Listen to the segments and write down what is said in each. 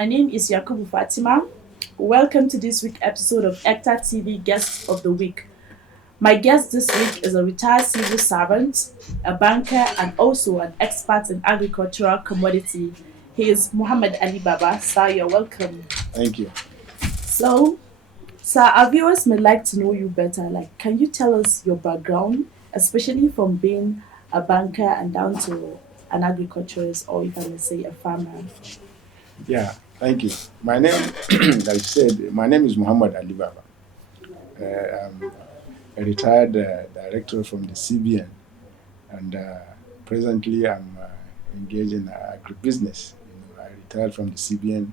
my name is Yakubu Fatima. Welcome to this week's episode of Egta TV Guest of the Week. My guest this week is a retired civil servant, a banker, and also an expert in agricultural commodity. He is Muhammad Ali Baba. Sir, you're welcome. Thank you. So, sir, our viewers may like to know you better. Can you tell us your background, especially from being a banker and down to an agriculturist, or if I may say, a farmer? Yeah, thank you. My name, like I said, my name is Muhammad Ali Baba. I'm a retired director from the CBN, and presently I'm engaged in agribusiness. I retired from the CBN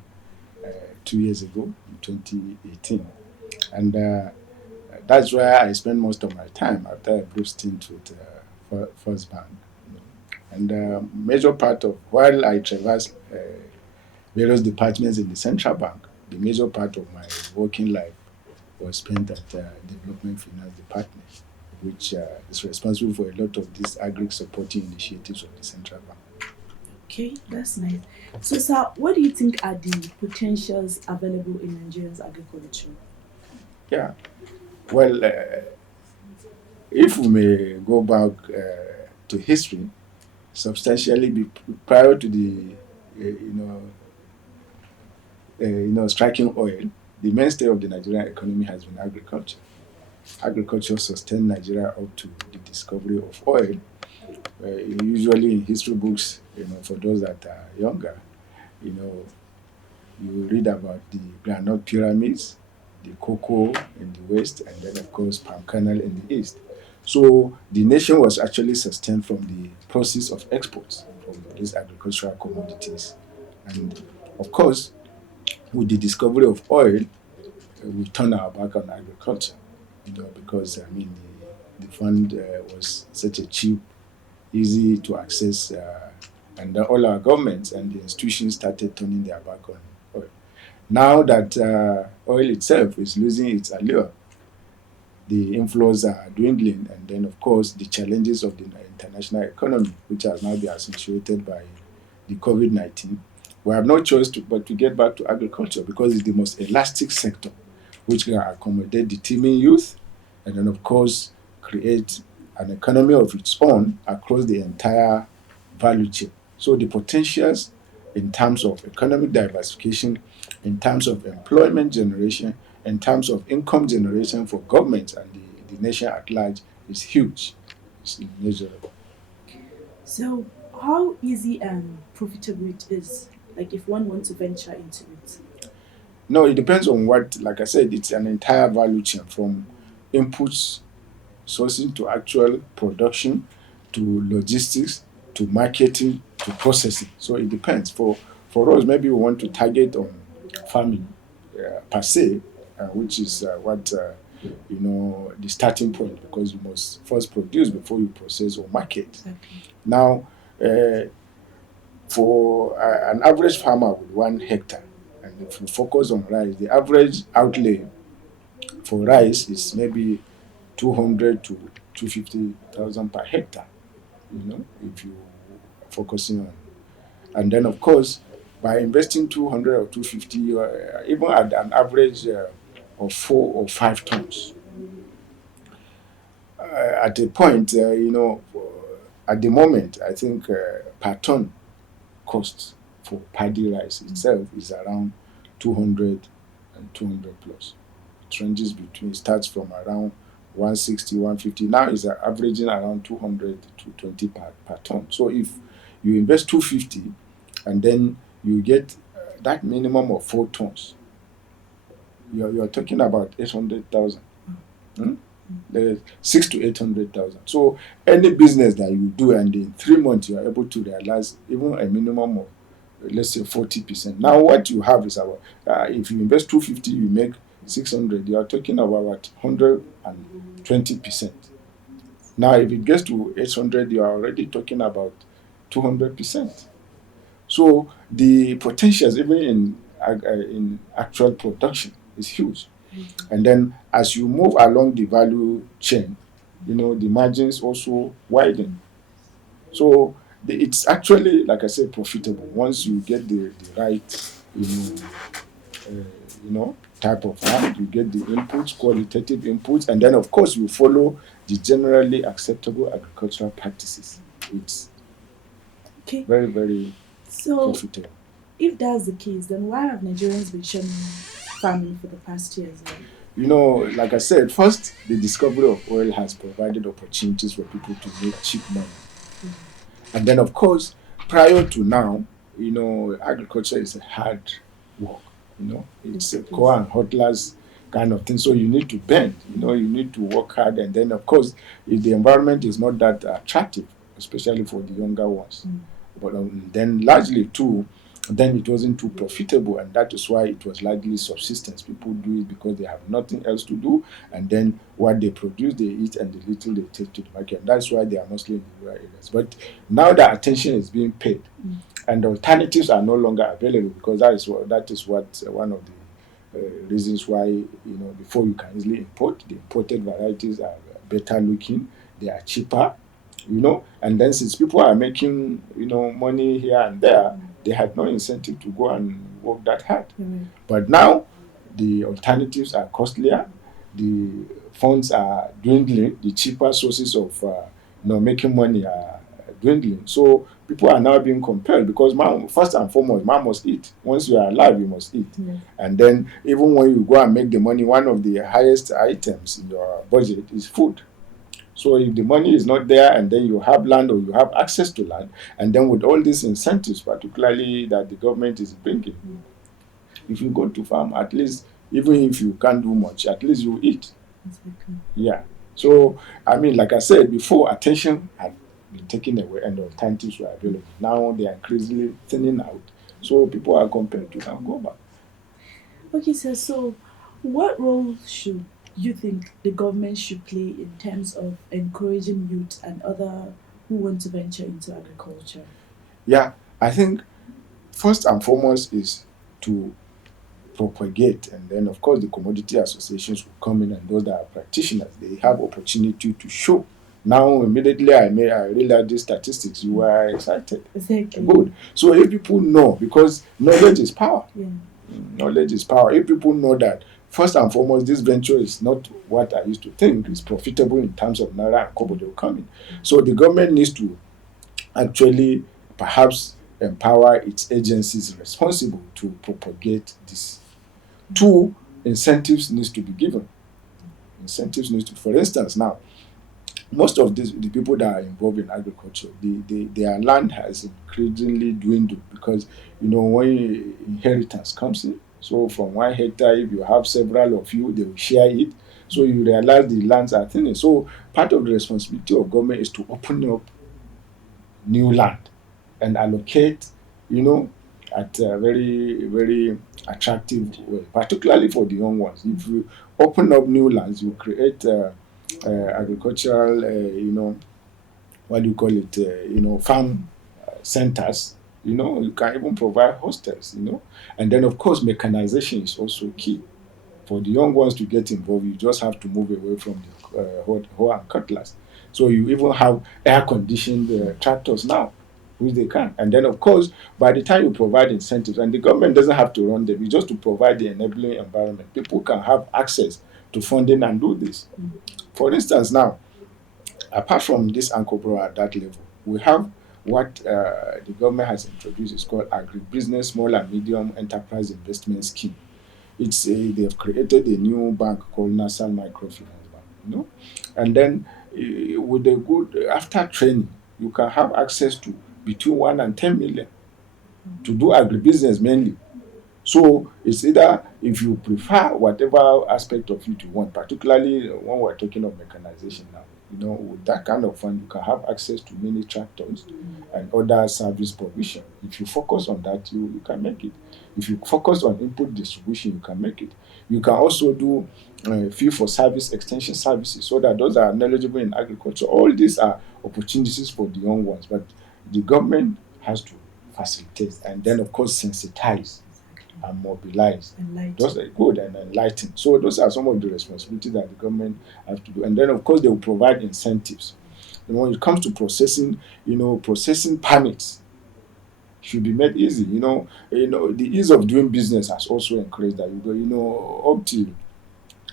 2 years ago, in 2018, and that's where I spend most of my time after a brief stint with First Bank. And major part of while I traverse various departments in the central bank, the major part of my working life was spent at Development Finance Department, which is responsible for a lot of these agri supporting initiatives of the central bank. Okay, that's nice. So, sir, what do you think are the potentials available in Nigeria's agriculture? Yeah, well, if we may go back to history, substantially prior to the striking oil, the mainstay of the Nigerian economy has been agriculture. Agriculture sustained Nigeria up to the discovery of oil. Usually in history books, for those that are younger, you know, you read about the granite pyramids, the cocoa in the west, and then of course palm kernel in the east. So the nation was actually sustained from the process of exports from these agricultural commodities. And of course, with the discovery of oil, we turned our back on agriculture, because the fund was such a cheap, easy to access, and all our governments and the institutions started turning their back on oil. Now that oil itself is losing its allure, the inflows are dwindling, and then of course the challenges of the international economy, which has now been accentuated by the COVID-19, we have no choice but to get back to agriculture because it's the most elastic sector which can accommodate the teeming youth and then of course create an economy of its own across the entire value chain. So the potentials in terms of economic diversification, in terms of employment generation, in terms of income generation for government and the nation at large is huge. It's immeasurable. So, how easy and profitable it is, if one wants to venture into it? No, it depends on what, like I said, it's an entire value chain from inputs, sourcing to actual production, to logistics, to marketing, to processing. So it depends. For us, maybe we want to target on farming per se, which is the starting point because you must first produce before you process or market. Okay. Now, uh, for an average farmer with 1 hectare, and if we focus on rice, the average outlay for rice is maybe 200 to 250,000 per hectare. If you are focusing on, and then of course, by investing 200 or 250, even at an average of 4 or 5 tons, at a point, at the moment, I think per ton cost for paddy rice itself is around 200 and 200 plus. It ranges between, starts from around 160, 150. Now it's averaging around 200 to 20 per ton. So if you invest 250 and then you get that minimum of 4 tons, you're talking about 800,000. Hmm? The 6 to 800,000. So any business that you do and in 3 months you are able to realize even a minimum of let's say 40%. Now what you have is about if you invest 250, you make 600. You are talking about what 120%. Now if it gets to 800, you are already talking about 200%. So the potentials even in actual production is huge. And then as you move along the value chain, the margins also widen. So it's actually, like I said, profitable once you get the right, you know, type of land. You get the inputs, qualitative inputs, and then of course you follow the generally acceptable agricultural practices. It's Okay. very, very So, profitable. if that's the case, then why have Nigerians been shunning farming for the past years? Like I said, first, the discovery of oil has provided opportunities for people to make cheap money. And then, of course, prior to now, agriculture is a hard work. It's Yes, a it is. core and hurdlers kind of thing. So you need to bend, you need to work hard. And then, of course, if the environment is not that attractive, especially for the younger ones, but then largely too, then it wasn't too profitable, and that is why it was largely subsistence. People do it because they have nothing else to do, and then what they produce they eat, and the little they take to the market. And that's why they are mostly in the rural areas. But now that attention is being paid, and alternatives are no longer available, because that is what one of the reasons why, before you can easily import, the imported varieties are better looking, they are cheaper, and then since people are making money here and there, they had no incentive to go and work that hard. But now the alternatives are costlier, the funds are dwindling, the cheaper sources of making money are dwindling. So people are now being compelled, because man, first and foremost, man must eat. Once you are alive, you must eat. And then even when you go and make the money, one of the highest items in your budget is food. So if the money is not there, and then you have land or you have access to land, and then with all these incentives, particularly that the government is bringing, if you go to farm, at least, even if you can't do much, at least you eat. Exactly. Yeah. So, I mean, like I said before, attention had been taken away and the alternatives were available. Now they are increasingly thinning out. So people are compelled to now go back. Okay, sir. So, what role should you think the government should play in terms of encouraging youth and other who want to venture into agriculture? Yeah, I think first and foremost is to propagate, and then of course the commodity associations will come in, and those that are practitioners, they have opportunity to show. Now immediately I realized these statistics, you were excited. Exactly. Good. So if people know, because knowledge is power. Yeah. Knowledge is power. If people know that first and foremost this venture is not what I used to think, it's profitable in terms of naira and kobo, they'll come in. So the government needs to actually perhaps empower its agencies responsible to propagate this. Two, incentives needs to be given. Incentives needs to, for instance, now most of the people that are involved in agriculture, their land has increasingly dwindled, because when inheritance comes in, so from 1 hectare, if you have several of you, they will share it. So you realize the lands are thinning. So part of the responsibility of government is to open up new land and allocate, at a very, very attractive way, particularly for the young ones. If you open up new lands, you create agricultural, what do you call it, farm centers. You can even provide hostels, and then of course mechanization is also key. For the young ones to get involved, you just have to move away from the hoe and cutlass. So you even have air-conditioned tractors now, which they can. And then, of course, by the time you provide incentives, and the government doesn't have to run them, it's just to provide the enabling environment. People can have access to funding and do this. For instance, now, apart from this Ankobro at that level, we have what the government has introduced is called Agribusiness Small and Medium Enterprise Investment Scheme. They've created a new bank called National Microfinance Bank, and then with a good after training, you can have access to between 1 and 10 million to do agribusiness mainly. So it's either, if you prefer whatever aspect of it you want, particularly when we're talking of mechanization now, with that kind of fund, you can have access to mini tractors and other service provision. If you focus on that, you can make it. If you focus on input distribution, you can make it. You can also do fee for service extension services, so that those are knowledgeable in agriculture. All these are opportunities for the young ones, but the government has to facilitate, and then of course sensitize and mobilize. Those are good, and enlighten. So those are some of the responsibilities that the government have to do. And then of course they will provide incentives. When it comes to processing, processing permits, should be made easy. The ease of doing business has also encouraged that. Up till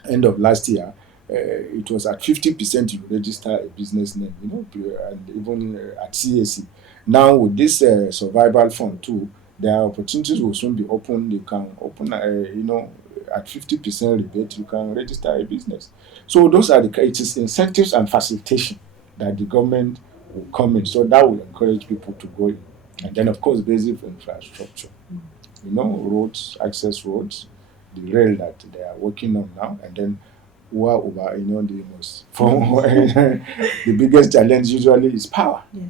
end of last year, it was at 50% you register a business name, and even at CAC. Now with this survival fund too, there are opportunities will soon be open. You can open, at 50% rebate, you can register a business. So those are it is incentives and facilitation that the government will come in. So that will encourage people to go in. And then of course basic infrastructure, roads, access roads, the rail that they are working on now, and then over, the most the biggest challenge usually is power, Yes.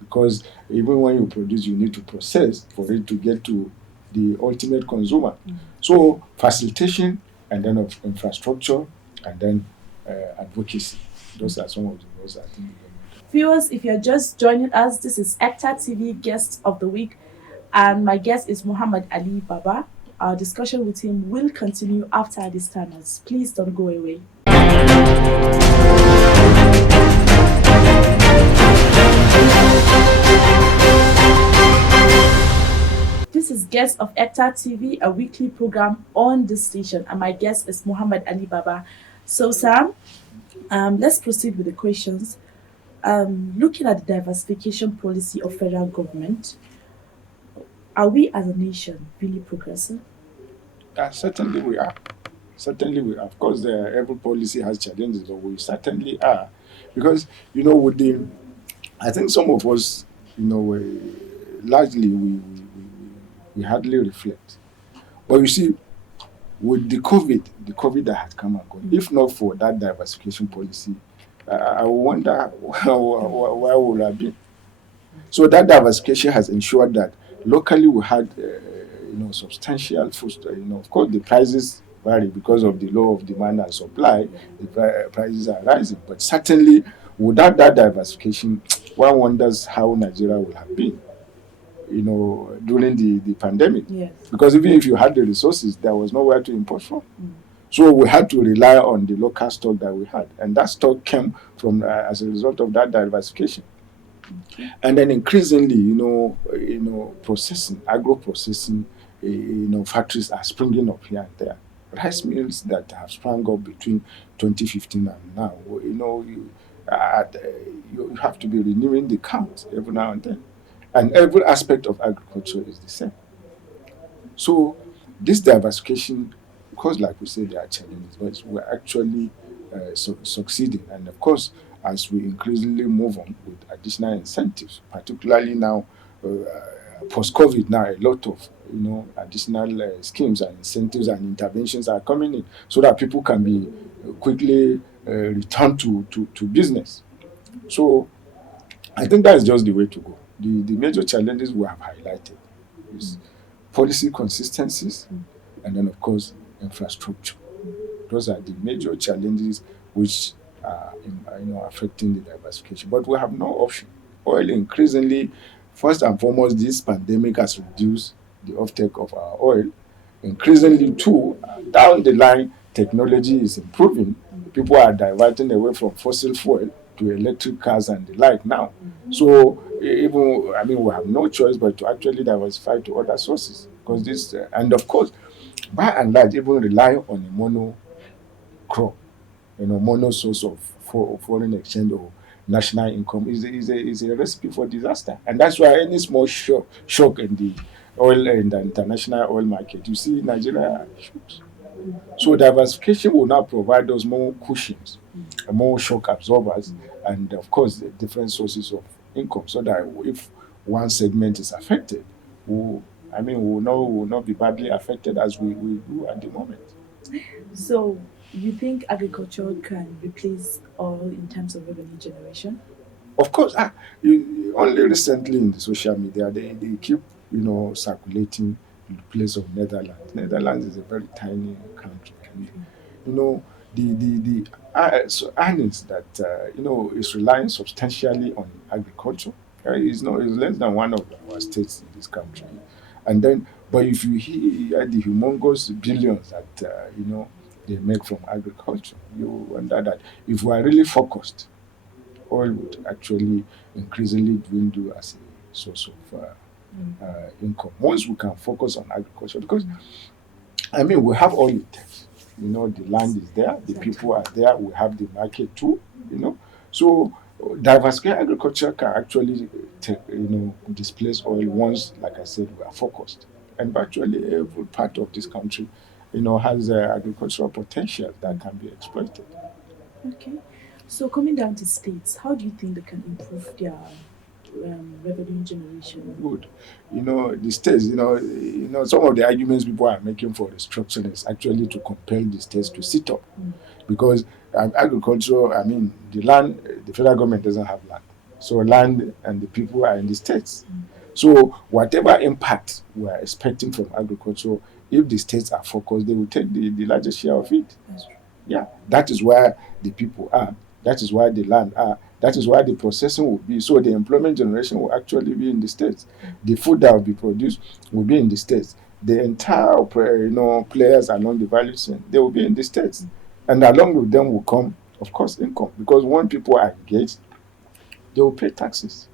because even when you produce, you need to process for it to get to the ultimate consumer. So facilitation, and then of infrastructure, and then advocacy. Those are some of the roles I think the government. Viewers, if you're just joining us, this is ECTA TV Guest of the Week, and my guest is Muhammad Ali Baba. Our discussion with him will continue after this timers. Please don't go away. This is Guest of ECTA TV, a weekly program on this station, and my guest is Muhammad Ali Baba. So, Sam, let's proceed with the questions. Looking at the diversification policy of federal government, are we as a nation really progressing? Certainly we are. Certainly we are. Of course, every policy has challenges, but we certainly are. Because, with I think some of us, largely we hardly reflect. But you see, with the COVID that had come and gone, if not for that diversification policy, I wonder where would I be. So that diversification has ensured that locally we had, substantial food. Of course, the prices vary because of the law of demand and supply. The prices are rising, but certainly without that diversification, one wonders how Nigeria would have been, during the pandemic. Yes. Because even if you had the resources, there was nowhere to import from. So we had to rely on the local stock that we had, and that stock came from as a result of that diversification. And then increasingly, processing, agro processing, factories are springing up here and there. Rice mills that have sprung up between 2015 and now, you have to be renewing the count every now and then. And every aspect of agriculture is the same. So this diversification, because like we said, there are challenges, but we're actually succeeding. And of course, as we increasingly move on with additional incentives, particularly now post-COVID, now a lot of additional schemes and incentives and interventions are coming in, so that people can be quickly returned to business. So I think that's just the way to go. The major challenges we have highlighted is policy consistencies, and then of course infrastructure. Those are the major challenges which are affecting the diversification. But we have no option. Oil increasingly, first and foremost, this pandemic has reduced the offtake of our oil. Increasingly too, down the line, technology is improving. People are diverting away from fossil fuel to electric cars and the like now. So we have no choice but to actually diversify to other sources, because this and of course, by and large, even rely on a mono crop, mono source of foreign exchange or national income is a recipe for disaster. And that's why any small shock in the oil and the international oil market, you see Nigeria shocks. So diversification will now provide us more cushions, more shock absorbers, and of course the different sources of income, so that if one segment is affected, we will not be badly affected as we do at the moment. So, you think agriculture can replace oil in terms of revenue generation? Of course, only recently in the social media they keep circulating the place of Netherlands. Netherlands is a very tiny country, and the earnings that is relying substantially on agriculture. Is less than one of our states in this country, and then but if you hear the humongous billions that they make from agriculture, you wonder that if we are really focused, oil would actually increasingly dwindle as a source of income. Once we can focus on agriculture, because I mean, we have all it takes. The land is there, the people are there, we have the market too. So diversified agriculture can actually displace oil once, like I said, we are focused. And virtually every part of this country, has agricultural potential that can be exploited. Okay. So coming down to states, how do you think they can improve their revenue generation? Good. The states, some of the arguments people are making for restructuring is actually to compel the states to sit up. Because agriculture, I mean, the land, the federal government doesn't have land. So land and the people are in the states. So whatever impact we are expecting from agriculture, if the states are focused, they will take the largest share of it. That's true. Yeah, that is where the people are. That is where the land are. That is where the processing will be. So the employment generation will actually be in the states. The food that will be produced will be in the states. The entire, players along the value chain, they will be in the states. And along with them will come, of course, income. Because when people are engaged, they will pay taxes.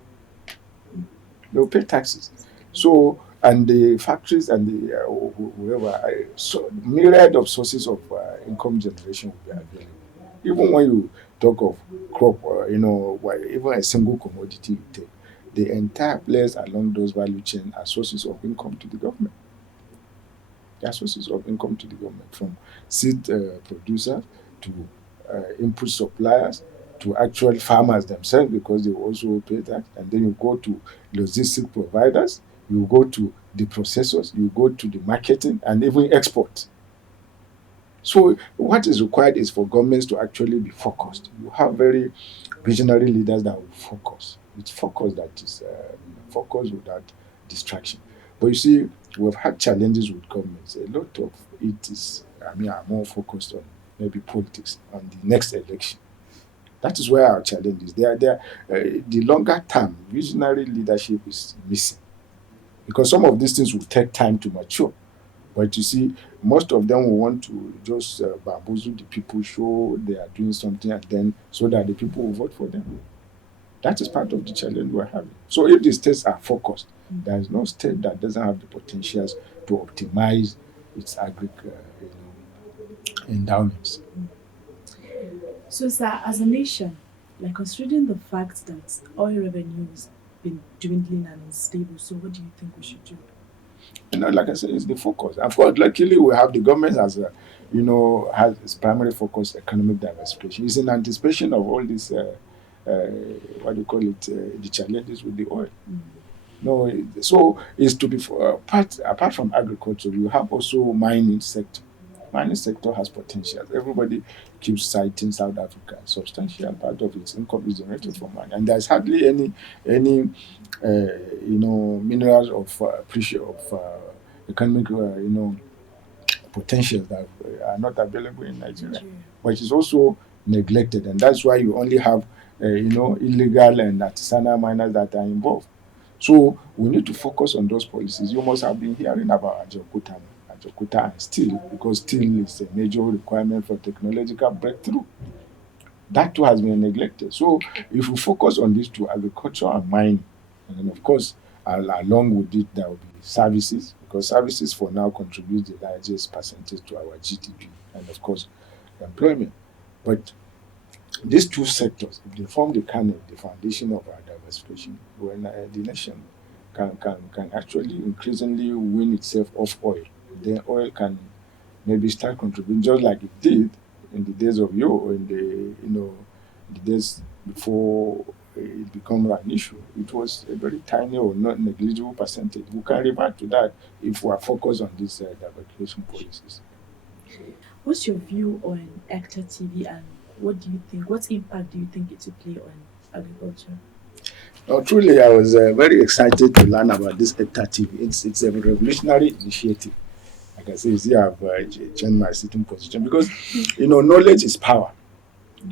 They will pay taxes. So, and the factories and the whoever, so myriad of sources of income generation will be available. Even when you talk of crop, even a single commodity you take, the entire players along those value chain are sources of income to the government. They are sources of income to the government, from seed producers to input suppliers to actual farmers themselves, because they also pay tax. And then you go to logistic providers, you go to the processors, you go to the marketing and even export. So what is required is for governments to actually be focused. You have very visionary leaders that will focus. It's focus that is focus without distraction. But you see, we've had challenges with governments. A lot of it is, are more focused on maybe politics, on the next election. That is where our challenge is. The longer term visionary leadership is missing, because some of these things will take time to mature. But you see, most of them will want to just bamboozle the people, show they are doing something, and then so that the people will vote for them. That is part of the challenge we're having. So if the states are focused, there is no state that doesn't have the potentials to optimize its endowments. So, sir, as a nation, like considering the fact that oil revenue has been dwindling and unstable, so what do you think we should do? Like I said, it's the focus. Of course, luckily we have the government as has its primary focus economic diversification. It's in anticipation of all these what do you call it, the challenges with the oil. No, so it's to be apart from agriculture, you have also mining sector. Mining sector has potential. Everybody keeps citing South Africa. A substantial part of its income is generated from mining, and there's hardly any minerals of pressure of economic potentials that are not available in Nigeria, but it's also neglected, and that's why you only have illegal and artisanal miners that are involved. So we need to focus on those policies. You must have been hearing about Ajokuta and steel, because steel is a major requirement for technological breakthrough. That too has been neglected. So if we focus on these two, agriculture and mining, and then of course along with it there will be services, because services for now contribute the largest percentage to our GDP, and of course employment. But these two sectors, if they form the kernel, the foundation of our diversification, when the nation can actually increasingly win itself off oil, then oil can maybe start contributing just like it did in the days of or in the days before it became an issue. It was a very tiny or not negligible percentage. We can revert to that if we are focused on these diversification policies. What's your view on Actor TV, and what do you think? What impact do you think it will play on agriculture? Now, truly, I was very excited to learn about this egta TV. It's a revolutionary initiative. Like I say, you see, I've changed my sitting position, because knowledge is power.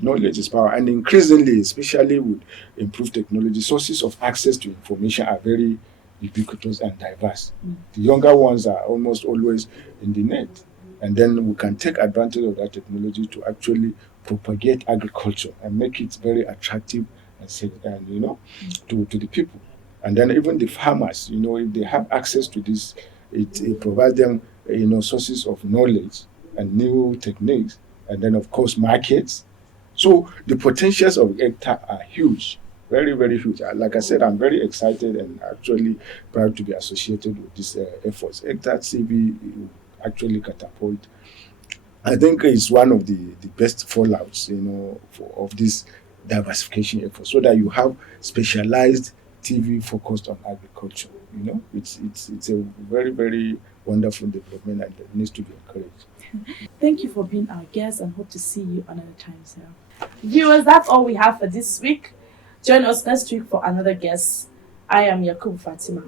Knowledge is power, and increasingly, especially with improved technology, sources of access to information are very ubiquitous and diverse. The younger ones are almost always in the net, and then we can take advantage of that technology to actually propagate agriculture and make it very attractive and to the people. And then even the farmers, if they have access to this, it provides them, sources of knowledge and new techniques, and then of course markets. So the potentials of ECTA are huge, very, very huge. Like I said, I'm very excited and actually proud to be associated with these efforts. ECTA CV will actually catapult. I think it's one of the best fallouts, of this diversification effort, so that you have specialized TV focused on agriculture. It's a very, very wonderful development and it needs to be encouraged. Thank you for being our guest and hope to see you another time, sir. Viewers, that's all we have for this week. Join us next week for another guest. I am Yakubu Fatima.